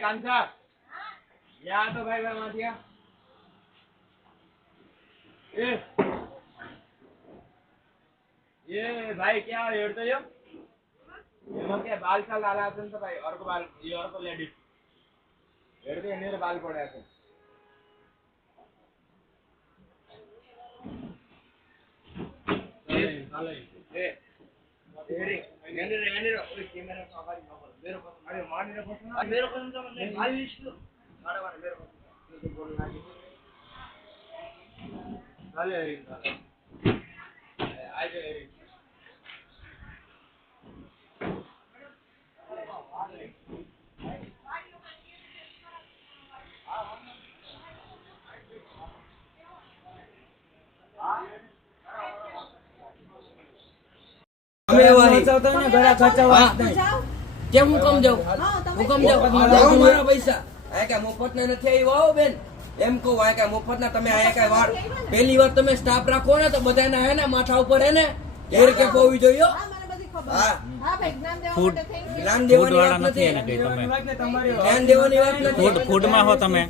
ए कांचा या तो भाई भाई माथिया ए ये भाई क्या हेड तो यो ये लोग क्या बाल साल डाला था तो भाई और को बाल ये और को लेडीज हेड तो मेरे बाल पड़े थे ए ए અમે એવા હી. કેમ હું કમ જાઉં. હું કમ જાઉં. મારા પૈસા. આ કે મફત ના નથી આવી વાવ બેન. એમ કહું આ કે મફત ના તમે આ કઈ વાર પહેલી વાર તમે સ્ટાફ રાખો ને તો બધાના હે ને માથા ઉપર હે ને એ કે હોવી જોઈએ હા. ફૂડ જ્ઞાન દેવાની વાળા વાત નથી. ફૂડમાં ફૂડમાં હો તમે.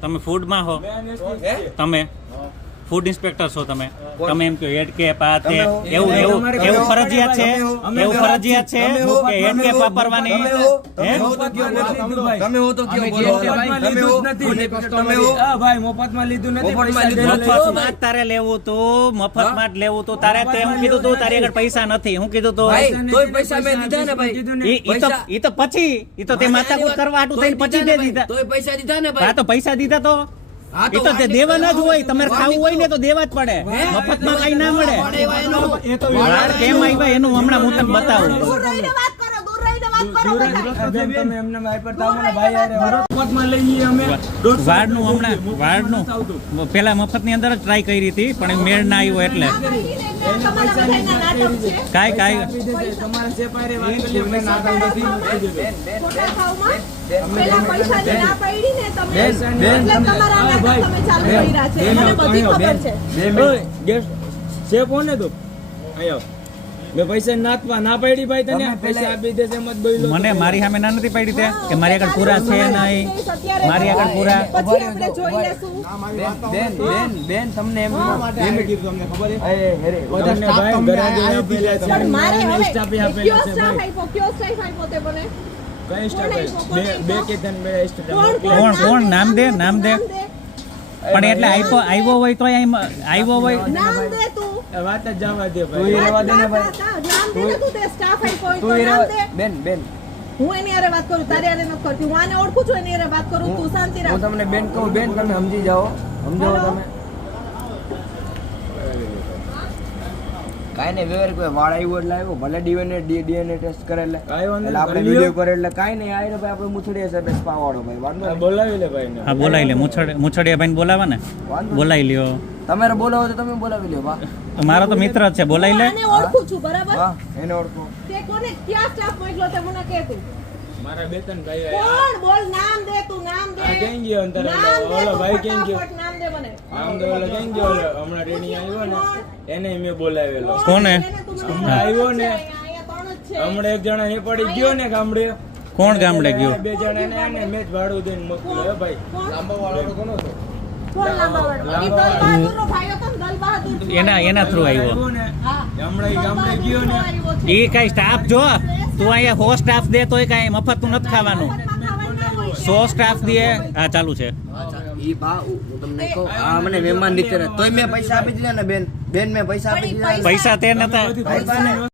તમે ફૂડમાં હો. હે? તમે. ફૂડ ઇન્સ્પેક્ટર છો તમે. તમે એમ કહો હેડ કેપ આ તે એવું એવું એવું ફરજિયાત છે? એવું ફરજિયાત છે કે હેડ કેપ તમે હો. વાપરવાની? તમે હો. તો કયો બોલો. તમે હો તો કયો બોલો. તમે હો. લીધું તમે હો. હા ભાઈ મફતમાં લીધું નથી મફતમાં લીધું નથી. મફતમાં જ તારે લેવું તું મફતમાં જ લેવું તો. તારે તે હું કીધું તો તારી આગળ પૈસા નથી. હું કીધું તો તોય પૈસા મે દીધા ને ભાઈ. ઈ તો પૈસા- ઈ તો પછી ઈ તો તે માથાકૂટ કરવા આટું થઈને પછી દે દીધા. તોય પૈસા દીધા ને ભાઈ. હા તો પૈસા દીધા તો? ઈ તો તે દેવાના જ હોય તમારે ખાવું હોય ને તો દેવા જ પડે? મફતમાં કઈ ના મળે. એ તો કેમ આવ્યા એનું હમણાં હું તમને બતાવું. પેલા મફતની અંદર જ ટ્રાય કરી હતી પણ મેળ ના આવ્યો એટલે. બધાના નાટક છે. કાંઈ કાંઈ. આપી દેશે. તમારા સેપારે વાત કરીએ, પૈસા નથી. આપી દેશે. ખોટા ભાવમાં પેલા પૈસાની ના પડી ને તમે બેન, બેન, એટલે તમારા હા, નાટક ભાઈ. તમે ચાલુ બેન, કર્યા છે. બેન, મને બધી આવો, ખબર બેન. છે. ઓય, ગેસ- શેફ હો ને તું. આયો મેં પૈસા નાતવા ના પાડી ભાઈ તને? પૈસા આપી દે મને મારી સામે ના નથી પાડી તે? કે મારી આગળ પૂરા છે નહીં? મારી આગળ પૂરા? પછી આપણે જોઈ લેશું. બેન બેન બેન તમને એમ મેં કીધું તમને ખબર છે? અરે, હેરે, બધા તમને ભાઈ ઘરે જઈને આપી દે છે. પણ મારે હવે સ્ટાફે કયો આપેલા છે ભાઈ. કયો સ્ટાફ આપ્યો તે મને કઈ સ્ટાફ? બે બે? કે ત્રણ બે સ્ટાફ કોણ નામ દે નામ દે પણ એટલે આવ્યો આવ્યો હોય તો આવ્યો હોય નામ દે તું વાત જ જવા દે ભાઈ. તું રહેવા દે ને ભાઈ. નામ દે તું તે સ્ટાફ હે કોઈ તો નામ દે. બેન બેન. હું એની અરે વાત કરું તારી અરે નથી કરતી. હું આને ઓળખું છું એની હારે વાત કરું તું શાંતિ હું તમને બેન કહું બેન તમે સમજી જાઓ. સમજાવો તમે. કાંઈ નહીં વેર કોઈ વાળ આવ્યો એટલે આવ્યો. ભલે ડીએનએ ડીએનએ ટેસ્ટ કરે એટલે કાંઈ વાંધો એટલે આપણે. વીડિયો કરે એટલે કાંઈ નહીં આવીને ભાઈ આપણે મુછડીએ છે બેસ પાવાડો ભાઈ. વાંધો બોલાવી લે ભાઈ હા બોલાવી લે. મુછડ મુછડિયા ભાઈને બોલાવા ને? વાંધો બોલાવી લ્યો. તમારે બોલાવો તો તમે બોલાવી લ્યો બા મારો તો મિત્ર જ છે. બોલાવી લે. ઓળખું છું બરાબર? હા એને ઓળખો. તે કોને ક્યાં સ્ટાફ મોકલો તે મને કહે તું મારા બે ત્રણ ભાઈ કોણ? બોલ નામ દે તું નામ દે. આ ક્યાં ગયો અંતર? નામ ઓલો ભાઈ કેમ ગયો? નામ દે મને. આમ તો ઓલો ક્યાં ગયો? હમણાં રેણી આવ્યો ને એને મેં બોલાવેલો. કોને? આવ્યો ને. અહીંયા ત્રણ જ છે. હમણાં એક જણા એ પડી ગયો ને ગામડે. કોણ ગામડે ગયો? બે જણા ને એને મેં ભાડું દઈને મોકલ્યો હે ભાઈ. લાંબો વાળો કોનો હતો? એના એના થ્રુ આવ્યો. એ કઈ સ્ટાફ જો? તું અહીંયા હો સ્ટાફ દે તોય કઈ મફત તું નથી ખાવાનું. સો સ્ટાફ દે. હા ચાલુ છે. ઈ બા હું તમને કહું આ મને મહેમાન રીતે તોય મેં પૈસા આપી દીધા ને બેન? બેન મેં પૈસા આપી દીધા પૈસા તે નતા.